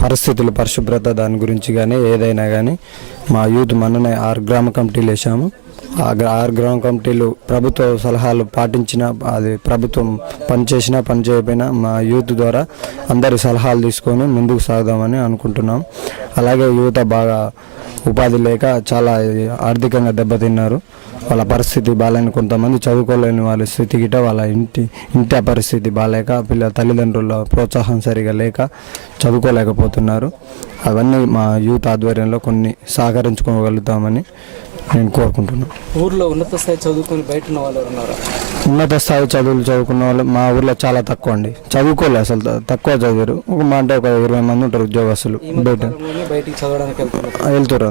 పరిస్థితులు పరిశుభ్రత దాని గురించి కానీ ఏదైనా కానీ మా యూత్ మొన్ననే ఆరు గ్రామ కమిటీలు వేసాము ఆ గ్రా- ఆరు గ్రామ కమిటీలు ప్రభుత్వ సలహాలు పాటించిన అది ప్రభుత్వం పనిచేసినా పని చేయకపోయినా మా యూత్ ద్వారా అందరి సలహాలు తీసుకొని ముందుకు సాగుదామని అనుకుంటున్నాం. అలాగే యువత బాగా ఉపాధి లేక చాలా ఆర్థికంగా దెబ్బతిన్నారు. వాళ్ళ పరిస్థితి బాగాలేని కొంతమంది చదువుకోలేని వాళ్ళ స్థితి గిట వాళ్ళ ఇంటి ఇంటి పరిస్థితి బాగాలేక పిల్ల తల్లిదండ్రుల ప్రోత్సాహం సరిగా లేక చదువుకోలేకపోతున్నారు. అవన్నీ మా యూత్ ఆధ్వర్యంలో కొన్ని సహకరించుకోగలుగుతామని నేను కోరుకుంటున్నాను ఊర్లో ఉన్నత స్థాయి చదువుకొని బయట ఉన్న వాళ్ళు ఉన్నారా ఉన్నత స్థాయి చదువులు చదువుకున్న వాళ్ళు మా ఊర్లో చాలా తక్కువ అండి. చదువుకోలే అసలు తక్కువ చదివారు. ఒక మా అంటే ఒక ఇరవై మంది ఉంటారు ఉద్యోగస్తులు బయట. బయటికి చదవడానికి వెళ్తారు